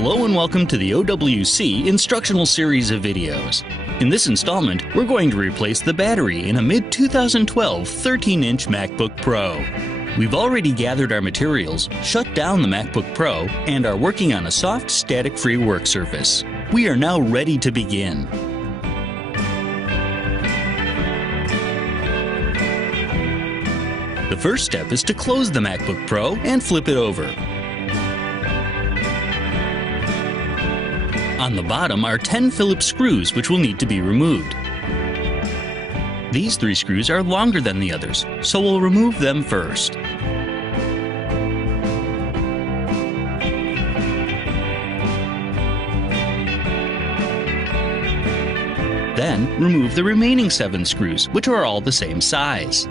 Hello and welcome to the OWC instructional series of videos. In this installment, we're going to replace the battery in a mid-2012 13-inch MacBook Pro. We've already gathered our materials, shut down the MacBook Pro, and are working on a soft, static-free work surface. We are now ready to begin. The first step is to close the MacBook Pro and flip it over. On the bottom are 10 Phillips screws which will need to be removed. These 3 screws are longer than the others, so we'll remove them first. Then, remove the remaining 7 screws, which are all the same size.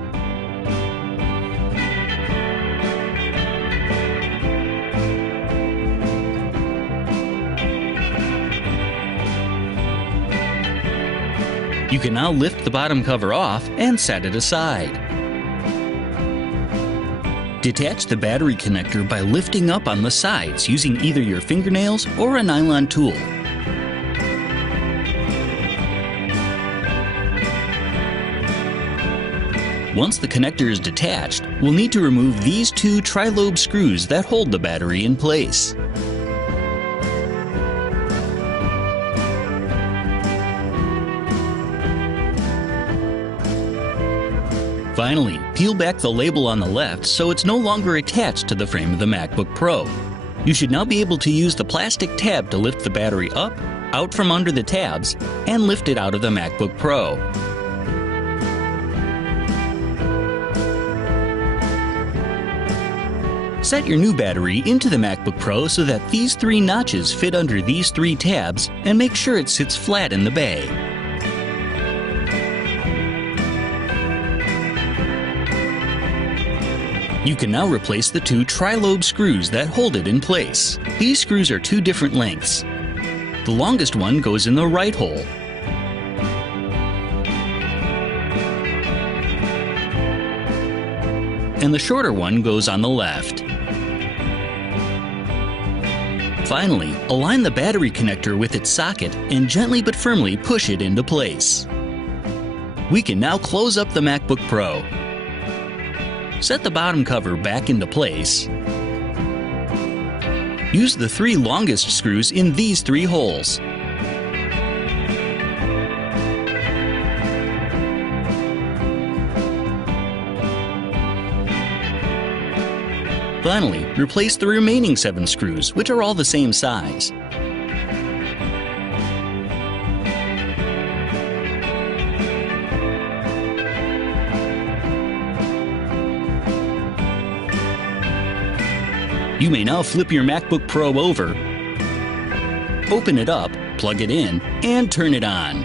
You can now lift the bottom cover off and set it aside. Detach the battery connector by lifting up on the sides using either your fingernails or a nylon tool. Once the connector is detached, we'll need to remove these 2 tri-lobe screws that hold the battery in place. Finally, peel back the label on the left so it's no longer attached to the frame of the MacBook Pro. You should now be able to use the plastic tab to lift the battery up, out from under the tabs, and lift it out of the MacBook Pro. Set your new battery into the MacBook Pro so that these 3 notches fit under these 3 tabs, and make sure it sits flat in the bay. You can now replace the 2 tri-lobe screws that hold it in place. These screws are 2 different lengths. The longest one goes in the right hole. And the shorter one goes on the left. Finally, align the battery connector with its socket and gently but firmly push it into place. We can now close up the MacBook Pro. Set the bottom cover back into place. Use the 3 longest screws in these 3 holes. Finally, replace the remaining 7 screws, which are all the same size. You may now flip your MacBook Pro over, open it up, plug it in, and turn it on.